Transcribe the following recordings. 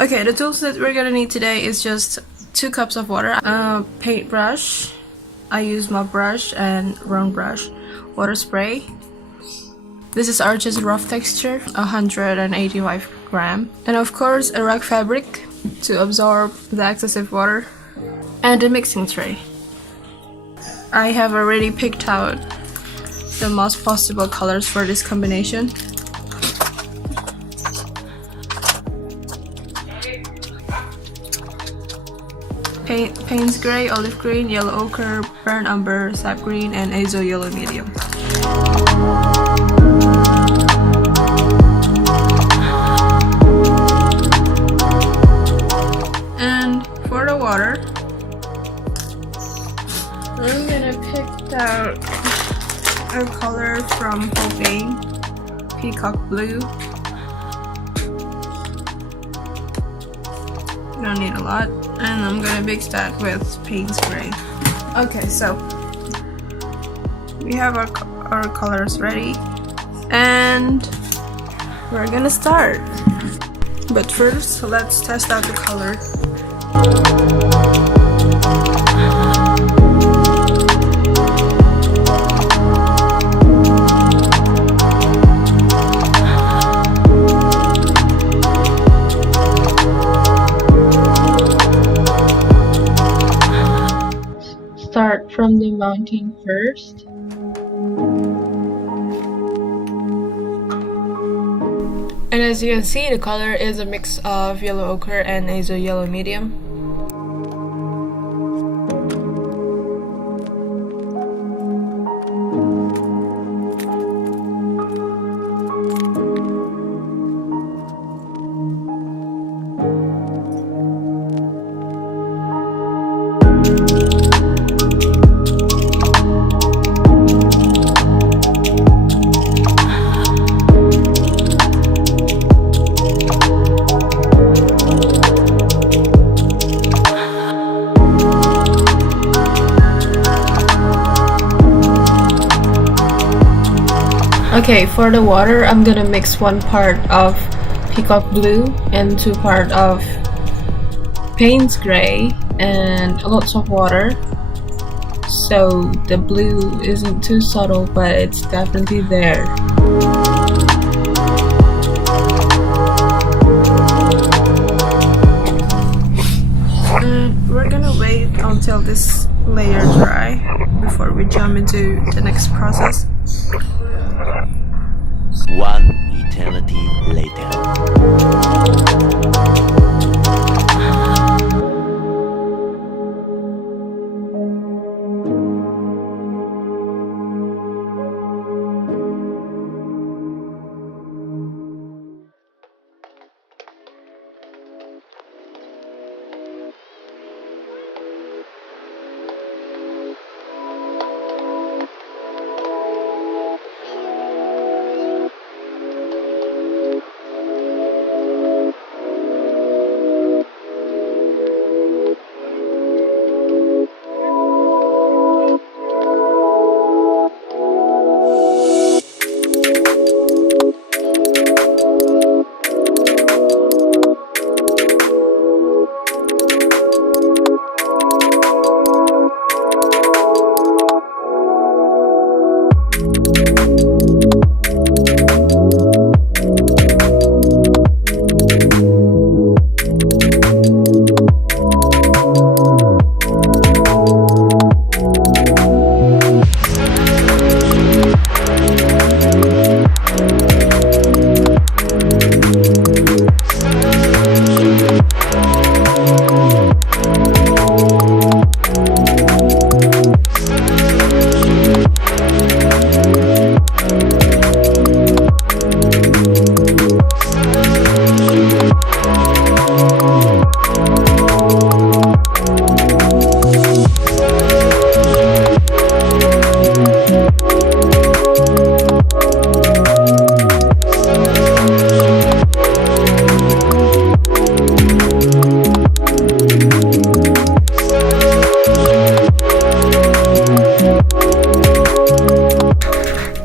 Okay, the tools that we're gonna need today is just 2 cups of water, a paintbrush, I use my brush and round brush, water spray. This is Arches Rough Texture, 185 gram, and of course a rag fabric to absorb the excessive water, and a mixing tray. I have already picked out the most possible colors for this combination. Payne's Grey, Olive Green, Yellow Ochre, Burnt Umber, Sap Green, and Azo Yellow Medium. And for the water, I'm gonna pick out a color from Hobane, Peacock Blue. Don't need a lot, and I'm gonna mix that with Payne's Grey. Okay, so we have our colors ready, and we're gonna start. But first, let's test out the color. Start from the mountain first. And as you can see, the color is a mix of Yellow Ochre and Azo Yellow Medium. Okay, for the water, I'm gonna mix 1 part of Peacock Blue and 2 part of Payne's Grey and lots of water. So the blue isn't too subtle, but it's definitely there. And we're gonna wait until this layer dry before we jump into the next process. One eternity later.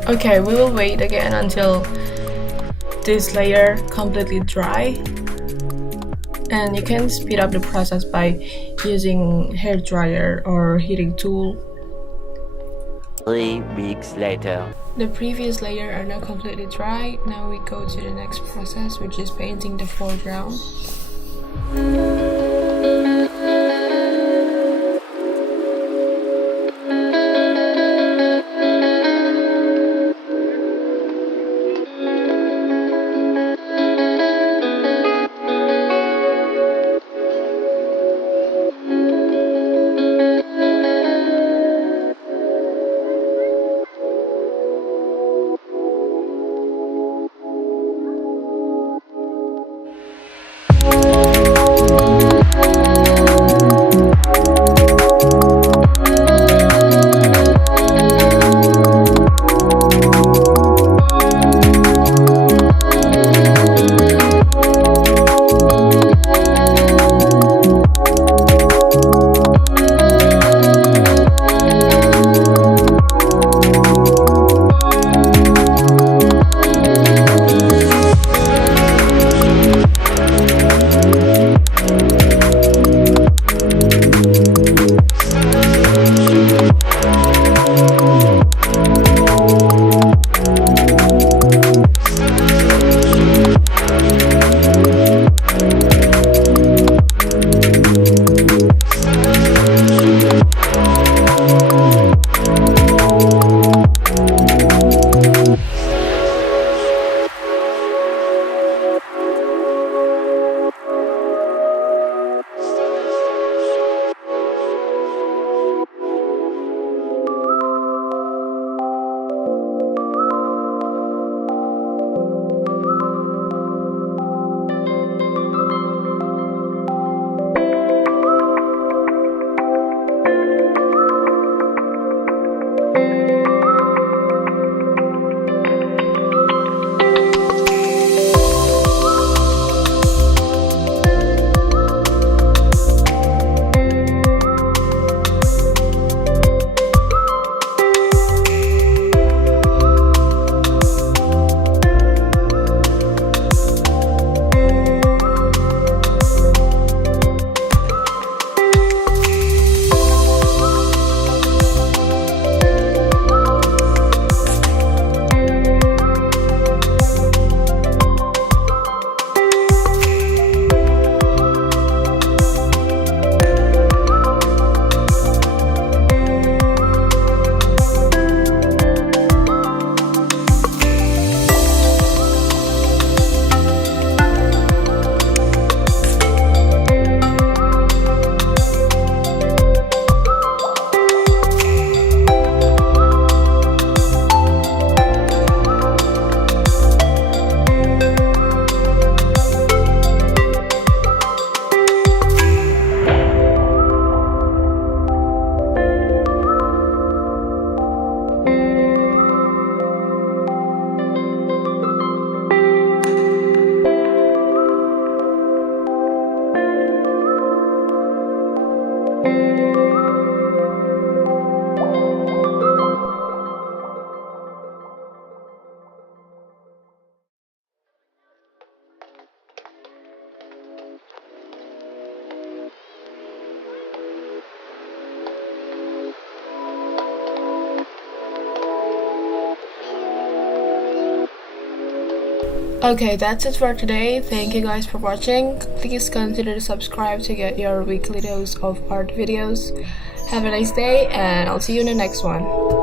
Okay, we will wait again until this layer completely dry. And you can speed up the process by using hair dryer or heating tool. 3 weeks later. The previous layer are now completely dry. Now we go to the next process, which is painting the foreground. Okay, that's it for today. Thank you guys for watching. Please consider to subscribe to get your weekly dose of art videos. Have a nice day, and I'll see you in the next one.